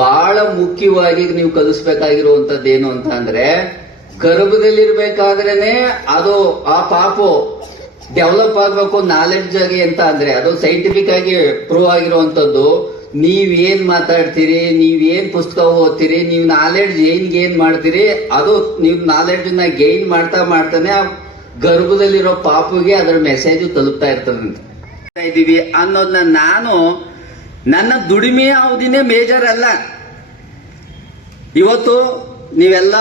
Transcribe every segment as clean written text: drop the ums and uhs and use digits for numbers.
ಬಹಳ ಮುಖ್ಯವಾಗಿ ನೀವು ಕಲಿಸ್ಬೇಕಾಗಿರುವಂತದ್ದು ಏನು ಅಂತ ಅಂದ್ರೆ, ಗರ್ಭದಲ್ಲಿರ್ಬೇಕಾದ್ರೇನೆ ಅದು ಆ ಪಾಪು ಡೆವಲಪ್ ಆಗ್ಬೇಕು ನಾಲೆಡ್ಜ್ ಆಗಿ ಅಂತ ಅಂದ್ರೆ, ಅದು ಸೈಂಟಿಫಿಕ್ ಆಗಿ ಪ್ರೂವ್ ಆಗಿರುವಂತದ್ದು. ನೀವೇನ್ ಮಾತಾಡ್ತೀರಿ, ನೀವೇನ್ ಪುಸ್ತಕ ಓದ್ತೀರಿ, ನೀವು ನಾಲೆಡ್ಜ್ ಏನ್ ಗೇನ್ ಮಾಡ್ತೀರಿ, ಅದು ನೀವು ನಾಲೆಡ್ಜ್ ನ ಗೇನ್ ಮಾಡ್ತಾ ಮಾಡ್ತಾನೆ ಆ ಗರ್ಭದಲ್ಲಿರೋ ಪಾಪುಗೆ ಅದರ ಮೆಸೇಜ್ ತಲುಪ್ತಾ ಇರ್ತದಂತೆ ಇದೀವಿ ಅನ್ನೋದನ್ನ ನಾನು ನನ್ನ ದುಡಿಮೆಯ ಅವಧಿನೇ ಮೇಜರ್ ಅಲ್ಲ. ಇವತ್ತು ನೀವೆಲ್ಲ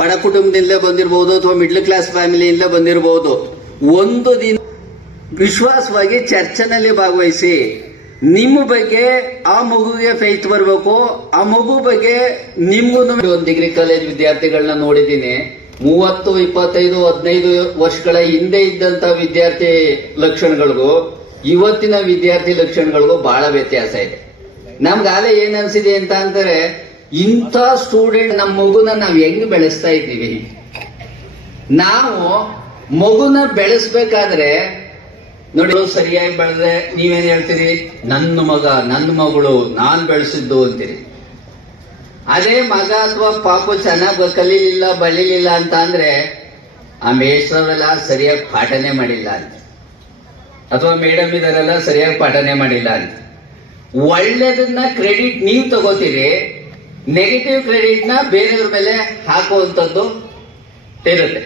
ಬಡ ಕುಟುಂಬದಿಂದಲೇ ಬಂದಿರಬಹುದು ಅಥವಾ ಮಿಡ್ಲ್ ಕ್ಲಾಸ್ ಫ್ಯಾಮಿಲಿಯಿಂದ ಬಂದಿರಬಹುದು. ಒಂದು ದಿನ ವಿಶ್ವಾಸವಾಗಿ ಚರ್ಚೆನಲ್ಲಿ ಭಾಗವಹಿಸಿ, ನಿಮ್ಮ ಬಗ್ಗೆ ಆ ಮಗುವಿಗೆ ಫೇತ್ ಬರಬೇಕು, ಆ ಮಗು ಬಗ್ಗೆ ನಿಮ್ಗೂ. ಒಂದು ಡಿಗ್ರಿ ಕಾಲೇಜ್ ವಿದ್ಯಾರ್ಥಿಗಳನ್ನ ನೋಡಿದ್ದೀನಿ, 30, 25, 15 ವರ್ಷಗಳ ಹಿಂದೆ ಇದ್ದಂತ ವಿದ್ಯಾರ್ಥಿ ಲಕ್ಷಣಗಳಿಗೂ ಇವತ್ತಿನ ವಿದ್ಯಾರ್ಥಿ ಲಕ್ಷಣಗಳಿಗೂ ಬಹಳ ವ್ಯತ್ಯಾಸ ಇದೆ. ನಮ್ಗಾಲೆ ಏನ್ ಅನ್ಸಿದೆ ಅಂತ ಅಂದ್ರೆ, ಇಂಥ ಸ್ಟೂಡೆಂಟ್ ನಮ್ಮ ಮಗುನ ನಾವ್ ಹೆಂಗ್ ಬೆಳೆಸ್ತಾ ಇದ್ದೀವಿ. ನಾವು ಮಗುನ ಬೆಳೆಸ್ಬೇಕಾದ್ರೆ ನೋಡಿ, ಸರಿಯಾಗಿ ಬೆಳೆದ್ರೆ ನೀವೇನ್ ಹೇಳ್ತೀರಿ, ನನ್ನ ಮಗ ನನ್ನ ಮಗಳು ನಾನ್ ಬೆಳೆಸಿದ್ದು ಅಂತೀರಿ. ಅದೇ ಮಗ ಅಥವಾ ಪಾಪು ಚೆನ್ನಾಗಿ ಕಲೀಲಿಲ್ಲ ಬಳಿಲಿಲ್ಲ ಅಂತ ಅಂದ್ರೆ, ಆ ಮೇಷ್ಟ್ರವೆಲ್ಲ ಸರಿಯಾಗಿ ಪಾಠನೆ ಮಾಡಿಲ್ಲ ಅಂತ, ಅಥವಾ ಮೇಡಮ್ ಇದರೆಲ್ಲ ಸರಿಯಾಗಿ ಪಾಠನೆ ಮಾಡಿಲ್ಲ ಅಂತ. ಒಳ್ಳೇದನ್ನ ಕ್ರೆಡಿಟ್ ನೀವು ತಗೋತೀರಿ, ನೆಗೆಟಿವ್ ಕ್ರೆಡಿಟ್ ನ ಬೇರೆಯವ್ರ ಮೇಲೆ ಹಾಕುವಂಥದ್ದು ಇರುತ್ತೆ.